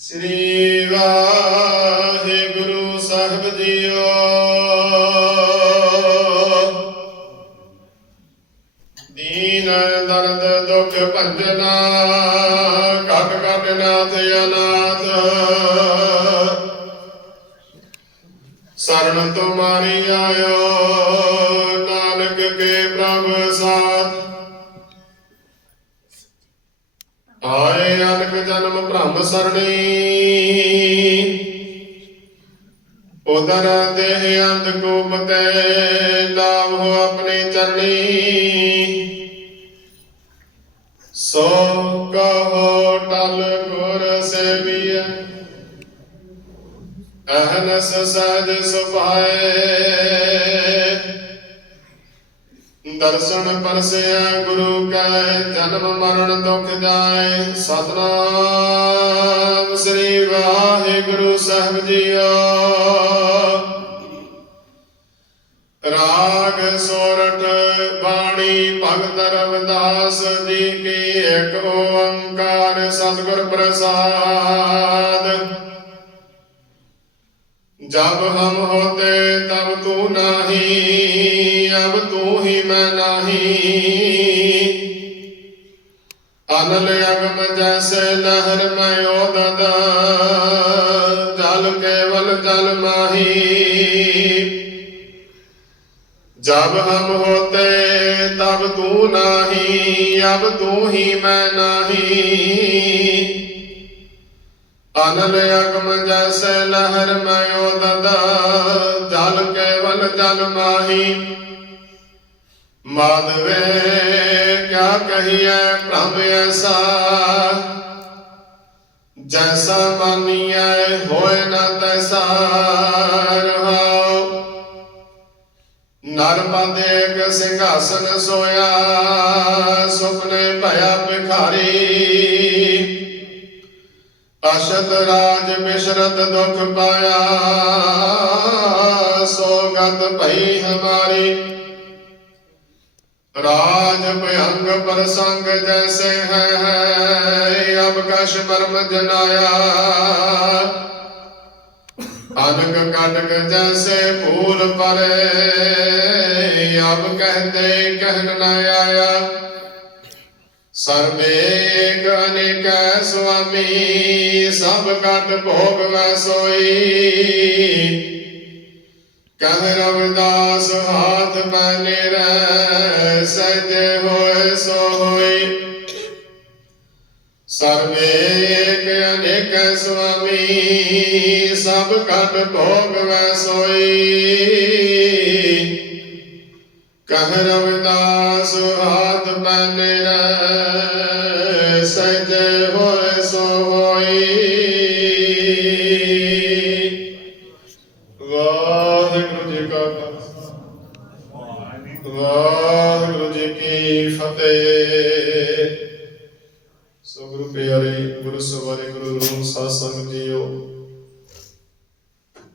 ਸ੍ਰੀ ਵਾਹਿਗੁਰੂ ਸਾਹਿਬ JIO ਦੀਨ ਦਰਦ ਦੁਖ ਭੰਜਨਾ ਘਟ ਘਟ ਨਾਥ ਅਨਾਥ ਸਰਣ ਤੁਮਾਰੀ ਆਇਓ ਨਾਨਕ ਕੇ ਪ੍ਰਭ ਸਾਥ ਆਏ ਅਨਕ ਜਨਮ ਭ੍ਰਮ ਸਰਣੀ। ਉਦਰ ਦੇਹ ਅੰਤ ਕੂਪ ਤੇ ਲਾਭ ਹੋ ਆਪਣੀ ਚਰਣੀ। ਸੋ ਕਹੋ ਟਲ ਗੁਰ ਸੇਵੀਐ। ਅਹਨਸ ਸਜ ਸੁਭਾਏ। ਦਰਸ਼ਨ ਪਰਸਿਆ ਗੁਰੂ ਕੈ, ਜਨਮ ਮਰਨ ਦੁਖ ਜਾਏ। ਸਤਨਾਮ ਸ੍ਰੀ ਵਾਹਿਗੁਰੂ ਸਾਹਿਬ ਜੀ ਰਾਗ ਸੋਰਠ ਬਾਣੀ ਭਗਤ ਰਵਦਾਸ ਜੀ ਕੀ ਇੱਕ ਓੰਕਾਰ ਸਤਿਗੁਰ ਪ੍ਰਸਾਦ। ਜਬ ਹਮ ਹੋਤੇ ਤਬ ਤੂੰ ਨਾਹੀ। ਅਬ ਤੂੰ ਹੀ ਮੈਂ ਨਹੀਂ। ਅਨਲ ਅਗਮ ਜੈਸੇ ਨਹਿਰ ਮੈਂ ਉਦਦ ਜਲ ਕੇਵਲ ਜਲ ਮਾਹੀ। ਜਬ ਹਮ ਹੋਤੇ ਤਬ ਤੂੰ ਨਹੀਂ, ਅਬ ਤੂੰ ਹੀ ਮੈਂ ਨਹੀਂ। ਅਨਲ ਅਗਮ ਜੈਸੇ ਲਹਿਰ ਮਯੋ ਦਦਾ, ਜਲ ਕੇਵਲ ਜਲ ਮਾਹੀ। ਮਾਧਵੇ, ਕਿਆ ਕਹੀਐ ਭ੍ਰਮ ਐਸਾ? ਜੈਸਾ ਮਾਨੀਐ ਹੋਏ ਨਾ ਤੈਸਾ, ਰਹਾਉ। ਨਰ ਪਦ ਸਿੰਘਾਸਨ ਸੋਇਆ, ਸੁਪਨੇ ਭਇਆ ਭਿਖਾਰੀ। ਅਸ਼ਤ ਰਾਜ ਮਿਸ਼ਰਤ ਦੁਖ ਪਾਇਆ ਸੋਗਤ ਭਈ ਹਮਾਰੀ। ਰਾਜ ਭਯੰਗ ਪ੍ਰਸੰਗ ਜੈਸੇ ਹੈ ਅਬ ਕਸ਼ ਬਰਮ ਜਨਾਇਆ। ਅਨਕ ਕਟਕ ਜੈਸੇ ਫੂਲ ਪਰੇ ਅਬ ਕਹਤੇ ਕਹਿਨ ਨ ਆਇਆ। ਸਰਵੇਕ ਅਨੇਕ ਸੁਆਮੀ, ਸਭ ਕਟ ਭੋਗ ਵੈ ਸੋਈ। ਕਹਿ ਰਵਿਦਾਸ, ਹਾਥ ਬਨੇ ਰਹਿ, ਸਜੇ ਹੋਏ ਸੋ ਹੋਈ। ਸਰਵੇਕ ਅਨੇਕ ਸੁਆਮੀ, ਸਭ ਕਟ ਭੋਗ ਵੈ ਸੋਈ। ਕਹਿ ਰਵਿਦਾਸ, ਹਾਥ ਬਨੇ ਰਹਿ, ਸਜੇ ਗੁਰੂ ਸਵਾਰੇ ਗੁਰੂ ਜੀਓ।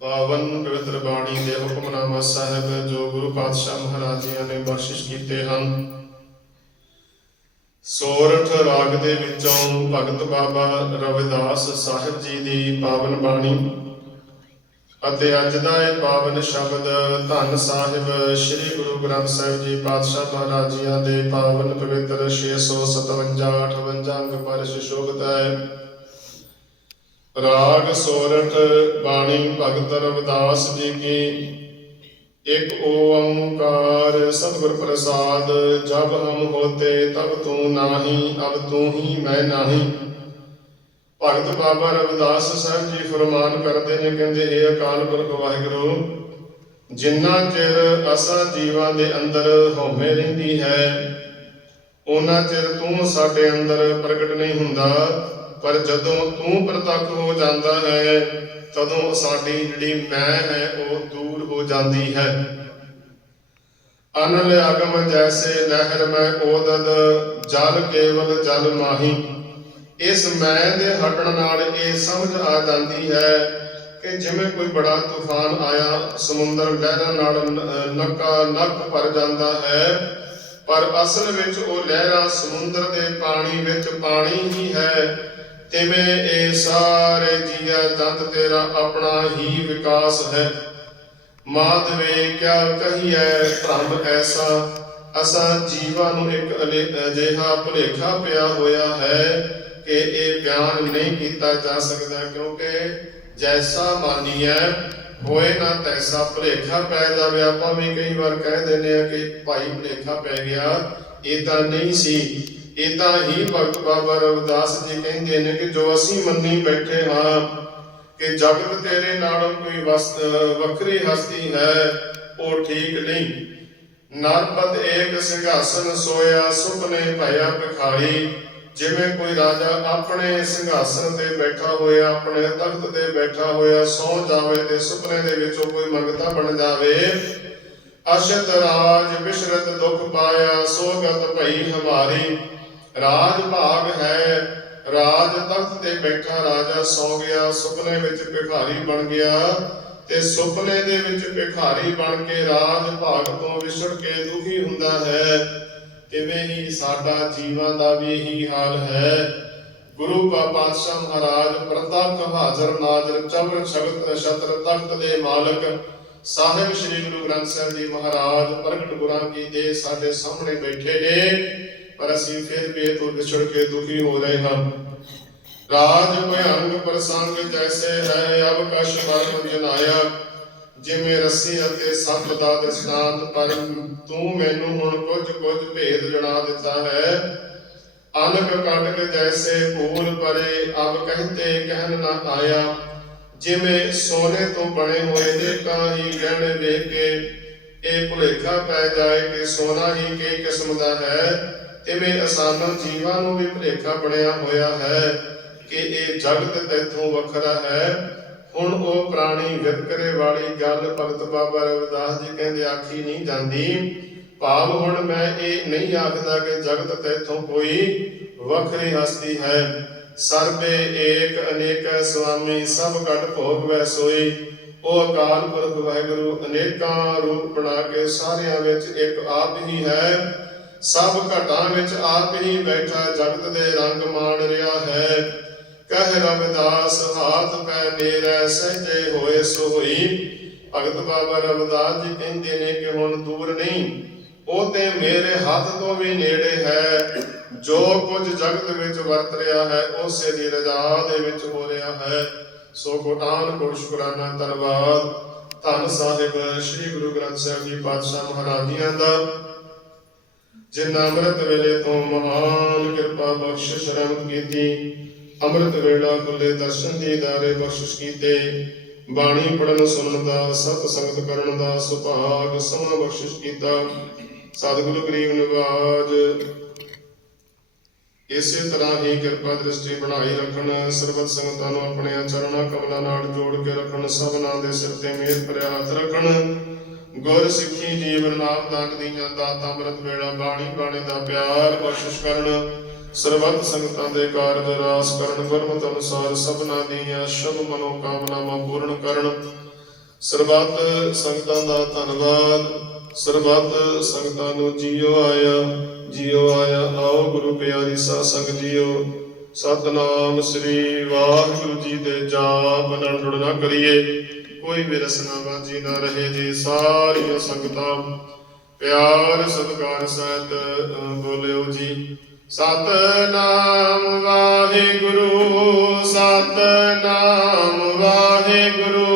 ਪਾਵਨ ਪਵਿੱਤਰ ਬਾਣੀ ਦੇ ਹੁਕਮਨਾਮਾ ਸਾਹਿਬ, ਜੋ ਗੁਰੂ ਪਾਤਸ਼ਾਹ ਮਹਾਰਾਜ ਜੀਆਂ ਨੇ ਬਖਸ਼ਿਸ਼ ਕੀਤੇ ਹਨ। ਸੋਰਠ ਰਾਗ ਦੇ ਵਿੱਚੋਂ ਭਗਤ ਬਾਬਾ ਰਵਿਦਾਸ ਸਾਹਿਬ ਜੀ ਦੀ ਪਾਵਨ ਬਾਣੀ। ਅਤੇ ਅੱਜ ਦਾ ਇਹ ਪਾਵਨ ਸ਼ਬਦ ਧੰਨ ਸਾਹਿਬ ਸ੍ਰੀ ਗੁਰੂ ਗ੍ਰੰਥ ਸਾਹਿਬ ਜੀ ਪਾਤਸ਼ਾਹ ਮਹਾਰਾਜ ਜੀਆਂ ਦੇ ਪਾਵਨ ਪਵਿੱਤਰ 657 58 ਅੰਗ ਪਰ ਸ਼ੋਭਤ ਹੈ। ਰਾਗ ਸੋਰਠ ਬਾਣੀ ਭਗਤ ਰਵਿਦਾਸ ਜੀ ਕੀ। ਇੱਕ ਓੰਕਾਰ ਸਤਿਗੁਰ ਪ੍ਰਸਾਦ, ਜਬ ਹਮ ਹੋਤੇ ਤਬ ਤੂੰ ਨਾਹੀ, ਅਬ ਤੂੰ ਹੀ ਮੈਂ ਨਾਹੀ। ਭਗਤ ਬਾਬਾ ਰਵਿਦਾਸ ਸਾਹਿਬ ਜੀ ਫਰਮਾਨ ਕਰਦੇ ਨੇ, ਕਹਿੰਦੇ ਇਹ ਅਕਾਲ ਪੁਰਖ ਵਾਹਿਗੁਰੂ, ਜਿੰਨਾ ਚਿਰ ਅਸਾਂ ਜੀਵਾਂ ਦੇ ਅੰਦਰ ਹਉਮੈ ਰਹਿੰਦੀ ਹੈ ਉਹਨਾਂ ਚਿਰ ਤੂੰ ਸਾਡੇ ਅੰਦਰ ਪ੍ਰਗਟ ਨਹੀਂ ਹੁੰਦਾ। ਪਰ ਜਦੋਂ ਤੂੰ ਪ੍ਰਤੱਖ ਹੋ ਜਾਂਦਾ ਹੈ, ਤਦੋਂ ਸਾਡੀ ਜਿਹੜੀ ਮੈਂ ਹੈ, ਉਹ ਦੂਰ ਹੋ ਜਾਂਦੀ ਹੈ। ਅਨਲ ਅਗਮ ਜੈਸੇ ਲਹਿਰ ਮੈਂ ਓਦਦ, ਜਲ ਕੇਵਲ ਜਲ ਮਾਹੀ। ਇਸ ਮੈਂ ਦੇ ਹਟਣ ਨਾਲ ਇਹ ਸਮਝ ਆ ਜਾਂਦੀ ਹੈ ਕਿ ਜਿਵੇਂ ਕੋਈ ਬੜਾ ਤੂਫਾਨ ਆਇਆ, ਸਮੁੰਦਰ ਲਹਿਰਾਂ ਨਾਲ ਨੱਕਾ ਨੱਕ ਭਰ ਜਾਂਦਾ ਹੈ, ਪਰ ਅਸਲ ਵਿੱਚ ਉਹ ਲਹਿਰਾਂ ਸਮੁੰਦਰ ਦੇ ਪਾਣੀ ਵਿੱਚ ਪਾਣੀ ਹੀ ਹੈ। ਤਿਵੇਂ ਇਹ ਸਾਰੇ ਜੀਆ ਜੰਤ ਤੇਰਾ ਆਪਣਾ ਹੀ ਵਿਕਾਸ ਹੈ। ਮਾਧਵੇ ਕਿਆ ਕਹੀਐ ਭ੍ਰਮ ਐਸਾ? ਅਸਾਂ ਜੀਵਾਂ ਨੂੰ ਇੱਕ ਅਜਿਹਾ ਭੁਲੇਖਾ ਪਿਆ ਹੋਇਆ ਹੈ ਕਿ ਇਹ ਬਿਆਨ ਨਹੀਂ ਕੀਤਾ ਜਾ ਸਕਦਾ ਕਿਉਂਕਿ ਜੈਸਾ ਮਾਨੀਐ, ਹੋਏ ਨਾ ਤੈਸਾ ਭੁਲੇਖਾ ਪੈ ਜਾਵੇ। ਆਪਾਂ ਵੀ ਕਈ ਵਾਰ ਕਹਿ ਦਿੰਦੇ ਆ ਕਿ ਭਾਈ ਭੁਲੇਖਾ ਪੈ ਗਿਆ। ਇਹ ਤਾਂ ਨਹੀਂ ਸੀ। ਇਦਾਂ ਹੀ ਭਗਤ ਬਾਬਾ ਰਵਿਦਾਸ ਜੀ ਕਹਿੰਦੇ ਨੇ ਕਿ ਜੋ ਅਸੀਂ ਮੰਨੀ ਬੈਠੇ ਹਾਂ ਕਿ ਜਗਤ ਤੇਰੇ ਨਾਲੋਂ ਕੋਈ ਵਸਤ ਵੱਖਰੀ ਹਸਤੀ ਹੈ, ਉਹ ਠੀਕ ਨਹੀਂ। ਨਰਪਤ ਏਕ ਸਿੰਘਾਸਨ ਸੋਇਆ, ਸੁਪਨੇ ਭਇਆ ਭਿਖਾਰੀ। ਜਿਵੇਂ ਕੋਈ ਰਾਜਾ ਆਪਣੇ ਸਿੰਘਾਸਨ ਤੇ ਬੈਠਾ ਹੋਇਆ, ਆਪਣੇ ਤਖਤ ਤੇ ਬੈਠਾ ਹੋਇਆ, ਸੌ ਜਾਵੇ ਤੇ ਸੁਪਨੇ ਦੇ ਵਿੱਚੋਂ ਕੋਈ ਮੰਗਤਾ ਬਣ ਜਾਵੇ। ਅਸ਼ਤ ਰਾਜ ਬਿਸ਼ਰਤ ਦੁਖ ਪਾਇਆ, ਸੋਗਤ ਭਈ ਹਮਾਰੀ। ਰਾਜ ਭਾਗ ਹੈ। ਰਾਜ ਤਖਤ ਤੇ ਬੈਠਾ ਰਾਜਾ ਸੌ ਗਿਆ, ਸੁਪਨੇ ਵਿੱਚ ਭਿਖਾਰੀ ਬਣ ਗਿਆ ਤੇ ਸੁਪਨੇ ਦੇ ਵਿੱਚ ਭਿਖਾਰੀ ਬਣ ਕੇ ਰਾਜ ਭਾਗ ਤੋਂ ਵਿਛੜ ਕੇ ਦੁਖੀ ਹੁੰਦਾ ਹੈ। ਤਿਵੇਂ ਹੀ ਸਾਡਾ ਜੀਵਾਂ ਦਾ ਵੀ ਇਹੀ ਹਾਲ ਹੈ। ਗੁਰੂ ਕਾ ਪਾਤਸ਼ਾਹ ਮਹਾਰਾਜ, ਪ੍ਰਤੱਖ ਹਾਜ਼ਰ ਨਾਜ਼ਰ ਚਮਰ ਸ਼ਬਦ ਸ਼ਤਰ ਤਖਤ ਦੇ ਮਾਲਕ ਸਾਹਿਬ ਸ੍ਰੀ ਗੁਰੂ ਗ੍ਰੰਥ ਸਾਹਿਬ ਜੀ ਮਹਾਰਾਜ, ਪ੍ਰਗਟ ਗੁਰਾਂ ਕੀ ਦੇ ਸਾਡੇ ਸਾਹਮਣੇ ਬੈਠੇ ਨੇ। ਪਰ ਅਸੀਂ ਫਿਰ ਵੀ ਇਹ ਤੋਂ ਵਿਛੜ ਕੇ ਦੁਖੀ ਹੋ ਰਹੇ ਹਾਂ। ਰਾਜ ਭਯੰਗ ਪ੍ਰਸੰਗ ਜੈਸੇ ਹੈ ਅਬ ਕਸ਼ ਮਰਮ ਜਨਾਇਆ, ਜਿਵੇਂ ਰੱਸੀ ਅਤੇ ਸੱਪ ਦਾ ਦ੍ਰਿਸ਼ਟਾਂਤ, ਪਰ ਤੂੰ ਮੈਨੂੰ ਹੁਣ ਕੁਝ ਕੁਝ ਭੇਦ ਜਣਾ ਦਿੱਤਾ ਹੈ। ਅਨਕ ਕਟਕ ਜੈਸੇ ਭੂਲ ਪਰੇ, ਅਬ ਕਹਿੰਦੇ ਕਹਿਣ ਨਾ ਆਇਆ। ਜਿਵੇਂ ਸੋਨੇ ਤੋਂ ਬਣੇ ਹੋਏ ਨੇਕਾਂ ਹੀ ਗਹਿਣੇ ਵੇਖ ਕੇ, ਇਹ ਭੁਲੇਖਾ ਪੈ ਜਾਏ ਕਿ ਸੋਨਾ ਹੀ ਕਈ ਕਿਸਮ ਦਾ ਹੈ। ਤਿਵੇਂ ਅਸਾਨਨ ਜੀਵਾਂ ਨੂੰ ਵੀ ਭੁਲੇਖਾ ਬਣਿਆ ਹੋਇਆ ਹੈ ਕਿ ਇਹ ਜਗਤ ਤੈਥੋਂ ਵੱਖਰਾ ਹੈ। ਹੁਣ ਉਹ ਪ੍ਰਾਣੀ ਵਿਤਕਰੇ ਵਾਲੀ ਗੱਲ ਭਗਤ ਬਾਬਾ ਰਵਿਦਾਸ ਜੀ ਕਹਿੰਦੇ ਆਖੀ ਨਹੀਂ ਜਾਂਦੀ। ਭਾਵ ਹੁਣ ਮੈਂ ਇਹ ਨਹੀਂ ਆਖਦਾ ਕਿ ਜਗਤ ਤੈਥੋਂ ਕੋਈ ਵੱਖਰੀ ਹਸਤੀ ਹੈ। ਸਰਬੇ ਏਕ ਅਨੇਕ ਸੁਆਮੀ, ਸਭ ਘਟ ਭੋਗ ਵੈ ਸੋਈ। ਉਹ ਅਕਾਲ ਪੁਰਖ ਵਾਹਿਗੁਰੂ ਅਨੇਕਾਂ ਰੂਪ ਬਣਾ ਕੇ ਸਾਰਿਆਂ ਵਿੱਚ ਇੱਕ ਆਪ ਹੀ ਹੈ। ਸਭ ਘਟਾਂ ਵਿੱਚ ਆਪ ਹੀ ਬੈਠਾ ਜਗਤ ਦੇ ਰੰਗ ਮਾਣ ਰਿਹਾ ਹੈ। ਕਹਿ ਰਵਿਦਾਸ ਹਾਥ ਪੈ ਮੇਰਾ ਸਹਜੇ ਹੋਏ ਸੋ ਭਗਤ ਬਾਬਾ ਰਵਿਦਾਸ ਜੀ ਕਹਿੰਦੇ ਨੇ ਕਿ ਹੁਣ ਦੂਰ ਨਹੀਂ, ਉਹ ਤੇ ਮੇਰੇ ਹੱਥ ਤੋਂ ਵੀ ਨੇੜੇ ਹੈ। ਜੋ ਕੁਝ ਜਗਤ ਵਿੱਚ ਵਰਤ ਰਿਹਾ ਹੈ, ਉਸੇ ਦੀ ਰਜ਼ਾ ਦੇ ਵਿੱਚ ਹੋ ਰਿਹਾ ਹੈ। ਸੋ ਕੋਟਾਨ ਕੋਟ ਸ਼ੁਕਰਾਨਾ ਧੰਨਵਾਦ। ਧੰਨ ਸਾਹਿਬ, ਸ੍ਰੀ ਗੁਰੂ ਗ੍ਰੰਥ ਸਾਹਿਬ ਜੀ ਪਾਤਸ਼ਾਹ ਮਹਾਰਾਜੀਆਂ ਦਾ। ਜਿਨ੍ਹਾਂ ਅੰਮ੍ਰਿਤ ਵੇਲੇ ਤੋਂ ਮਹਾਨ ਕਿਰਪਾ ਬਖਸ਼ਿਸ਼ ਰਹਿਮਤ ਕੀਤੀ, ਅੰਮ੍ਰਿਤ ਵੇਲਾ ਖੁੱਲੇ ਦਰਸ਼ਨ ਦੀਦਾਰੇ ਬਖਸ਼ਿਸ਼ ਕੀਤੇ, ਬਾਣੀ ਪੜਨ ਸੁਣਨ ਦਾ, ਸਤ ਸੰਗਤ ਕਰਨ ਦਾ, ਸੁਭਾਗ ਸਮਾਂ ਬਖਸ਼ਿਸ਼ ਕੀਤਾ। ਸਤਿਗੁਰੂ ਗਰੀਬ ਨਿਵਾਜ, ਇਸੇ ਤਰ੍ਹਾਂ ਹੀ ਕਿਰਪਾ ਦ੍ਰਿਸ਼ਟੀ ਬਣਾਈ ਰੱਖਣ, ਸਰਬਤ ਸੰਗਤਾਂ ਨੂੰ ਆਪਣੇ ਚਰਣਾ ਕਮਲਾਂ ਨਾਲ ਜੋੜ ਕੇ ਰੱਖਣ ਸਭਨਾਂ ਦੇ ਸਿਰ ਤੇ ਮੇਰ ਭਰਿਆ ਹੱਥ ਰੱਖਣ। ਗੁਰ ਸਿੱਖੀ ਜੀਵਨ ਨਾਮ ਦਾਨ ਦੀਆਂ ਦਾਤਾ ਅੰਮ੍ਰਿਤ ਵੇਲਾ, ਬਾਣੀ, ਬਾਣੇ ਦਾ ਪਿਆਰ ਬਖਸ਼ਿਸ਼ ਕਰਨ। ਸਰਬਤ ਸੰਗਤਾਂ ਦੇ ਕਾਰਜ ਰਾਸ ਕਰਨ ਗੁਰਮਤਿ ਅਨੁਸਾਰ ਸਭਨਾਂ ਦੀਆਂ ਸ਼ਬ ਮਨੋ ਕਾਮਨਾਵਾਂ ਪੂਰਨ ਕਰਨ। ਸਰਬੱਤ ਸੰਗਤਾਂ ਦਾ ਧੰਨਵਾਦ। ਸਰਬੱਤ ਸੰਗਤਾਂ ਨੂੰ ਜੀਓ ਆਇਆ ਜੀਓ ਆਇਆ। ਆਓ ਗੁਰੂ ਪਿਆਰੀ ਸਾਧ ਸੰਗਤ ਜੀਓ। ਸਤਨਾਮ ਸ੍ਰੀ ਵਾਹਿਗੁਰੂ ਜੀ ਦੇ ਜਾਪ ਨਾਲ ਜੁੜਨਾ ਕਰੀਏ। ਕੋਈ ਵਿਰਸ ਨਾ ਬਾਜੀ ਨਾ ਰਹੇ ਜੀ, ਸਾਰੀਆਂ ਸੰਗਤਾਂ। ਪਿਆਰ ਸਤਿਕਾਰ ਸਹਿਤ ਬੋਲਿਓ ਜੀ। ਸਤਨਾਮ ਵਾਹਿਗੁਰੂ ਸਤਨਾਮ ਵਾਹਿਗੁਰੂ।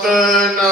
Satnam.